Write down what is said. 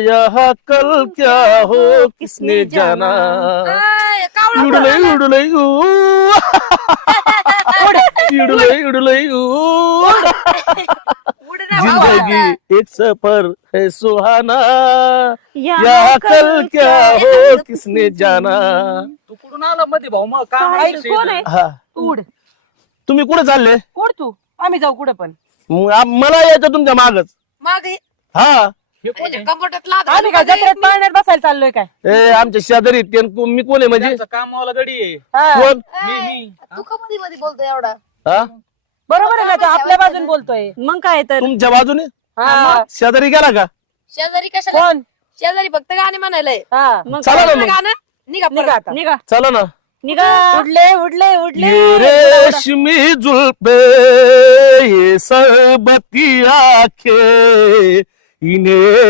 यहाँ कल क्या हो किसने जाना उडलय उडलय उडलय उडलय जिंदगी एक सफर है सुहाना यहाँ कल क्या हो किसने जाना. तू कुठून आला मध्ये भाऊ मग काम काय कोण आहे हा उड तुम्ही कुठे चालले कोण तू आम्ही जाऊ कुठं पण मला यायचं तुमच्या मागच मागे हा कपाटात लाद आम्ही काय जत्रेत पाळण्यात बसायला चाललोय काय ए आमच्या शेजारी मी कोण आहे म्हणजे त्यांचं कामवाला गडी आहे हा. कोण मी तू का मध्ये मध्ये बोलतोय एवढा हा बरोबर आहे ना तो आपल्या बाजून बोलतोय मग काय तर तुमच्या बाजूने हा शेजारी गेला का शेजारी कशाला कोण शेजारी फक्त गाणे म्हणायलंय हा मग चला ना मग गाणं निघा निघा आता निघा चला ना निघा उडले उडले उडले ये रेशमी जुल्फे ये सरबती आंखें इन्हें